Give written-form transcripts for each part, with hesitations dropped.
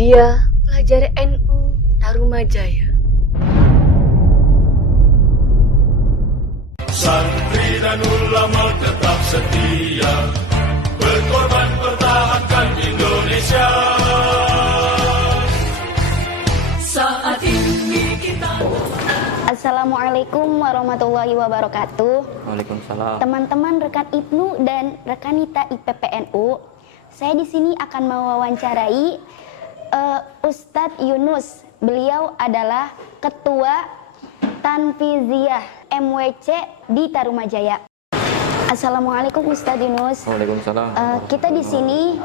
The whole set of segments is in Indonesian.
Media Pelajar NU Tarumajaya. Santri dan ulama tetap setia, berkorban pertahankan Indonesia. Saat ini kita. Assalamualaikum warahmatullahi wabarakatuh. Waalaikumsalam. Teman-teman rekan IPNU dan rekanita IPPNU, saya di sini akan mewawancarai Ustadz Yunus. Beliau adalah Ketua Tanfiziyah MWC di Tarumajaya. Assalamualaikum Ustadz Yunus. Waalaikumsalam. Kita di sini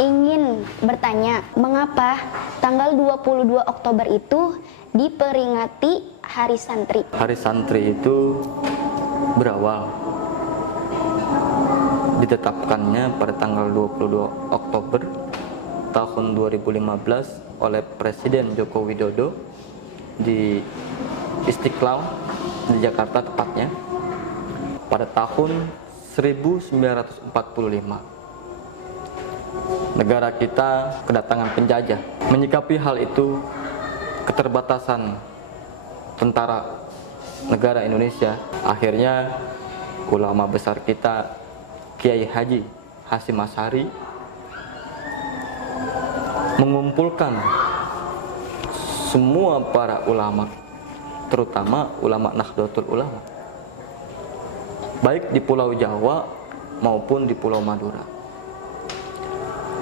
ingin bertanya, mengapa tanggal 22 Oktober itu diperingati Hari Santri? Hari Santri itu berawal ditetapkannya pada tanggal 22 Oktober tahun 2015 oleh Presiden Joko Widodo di Istiqlal di Jakarta tepatnya pada tahun 1945. Negara kita kedatangan penjajah. Menyikapi hal itu, keterbatasan tentara negara Indonesia, akhirnya ulama besar kita Kiai Haji Hasyim Asy'ari mengumpulkan semua para ulama, terutama ulama Nahdlatul Ulama, baik di Pulau Jawa maupun di Pulau Madura.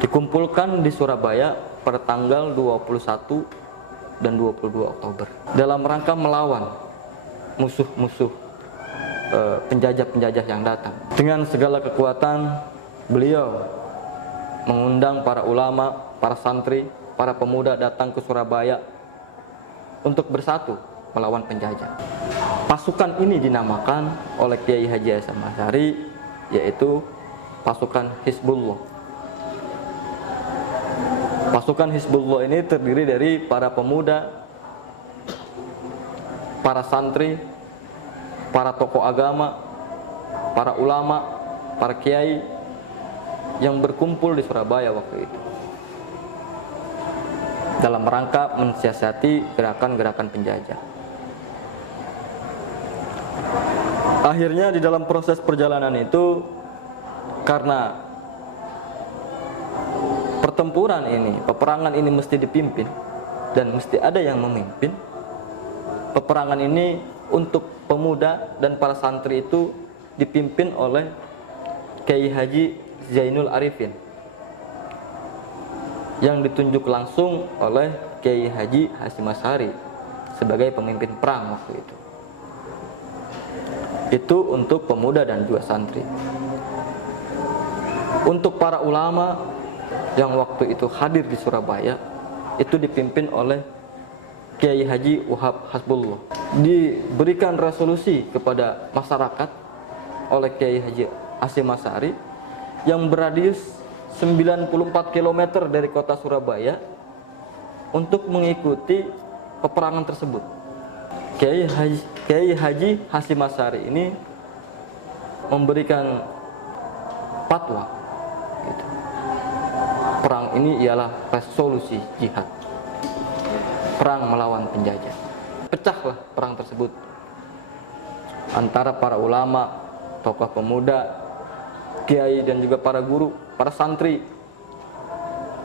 Dikumpulkan di Surabaya pada tanggal 21 dan 22 Oktober dalam rangka melawan musuh-musuh penjajah-penjajah yang datang. Dengan segala kekuatan, beliau mengundang para ulama, para santri, para pemuda datang ke Surabaya untuk bersatu melawan penjajah. Pasukan ini dinamakan oleh Kiai Haji Hasyim Asy'ari yaitu pasukan Hizbullah. Pasukan Hizbullah ini terdiri dari para pemuda, para santri, para tokoh agama, para ulama, para kiai yang berkumpul di Surabaya waktu itu dalam rangka mensiasati gerakan-gerakan penjajah. Akhirnya di dalam proses perjalanan itu, karena pertempuran ini, peperangan ini mesti dipimpin dan mesti ada yang memimpin. Peperangan ini untuk pemuda dan para santri itu dipimpin oleh Kiai Haji Zainul Arifin yang ditunjuk langsung oleh Kiai Haji Hasyim Asy'ari sebagai pemimpin perang waktu itu. Itu untuk pemuda dan juga santri. Untuk para ulama yang waktu itu hadir di Surabaya, itu dipimpin oleh Kiai Haji Wahab Hasbullah. Diberikan resolusi kepada masyarakat oleh Kiai Haji Hasyim Asy'ari yang beradius 94 km dari kota Surabaya untuk mengikuti peperangan tersebut. Kiai Haji Hasyim Asy'ari ini memberikan fatwa gitu. Perang ini ialah resolusi jihad, perang melawan penjajah. Pecahlah perang tersebut antara para ulama, tokoh pemuda, kiai dan juga para guru, para santri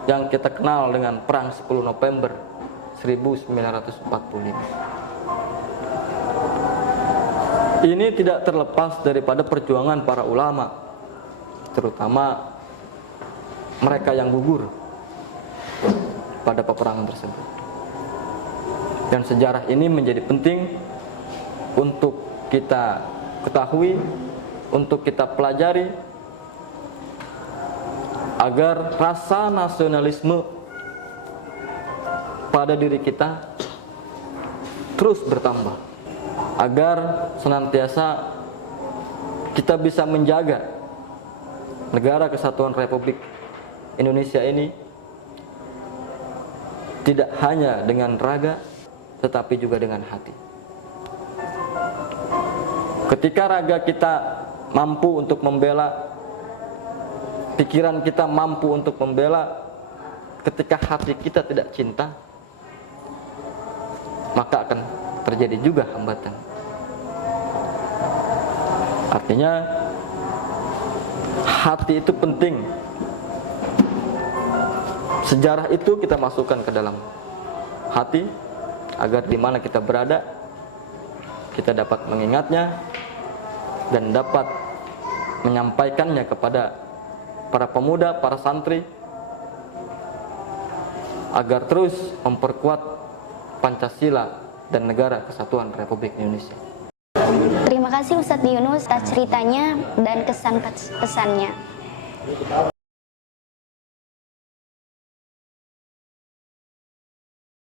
yang kita kenal dengan perang 10 November 1945. Ini tidak terlepas daripada perjuangan para ulama, terutama mereka yang gugur pada peperangan tersebut. Dan sejarah ini menjadi penting untuk kita ketahui, untuk kita pelajari, agar rasa nasionalisme pada diri kita terus bertambah, agar senantiasa kita bisa menjaga negara kesatuan Republik Indonesia ini tidak hanya dengan raga tetapi juga dengan hati. Ketika raga kita mampu untuk membela, pikiran kita mampu untuk membela ketika hati kita tidak cinta, maka akan terjadi juga hambatan. Artinya hati itu penting. Sejarah itu kita masukkan ke dalam hati agar di mana kita berada kita dapat mengingatnya dan dapat menyampaikannya kepada para pemuda, para santri agar terus memperkuat Pancasila dan Negara Kesatuan Republik Indonesia. Terima kasih Ustadz Yunus atas ceritanya dan kesan-pesannya.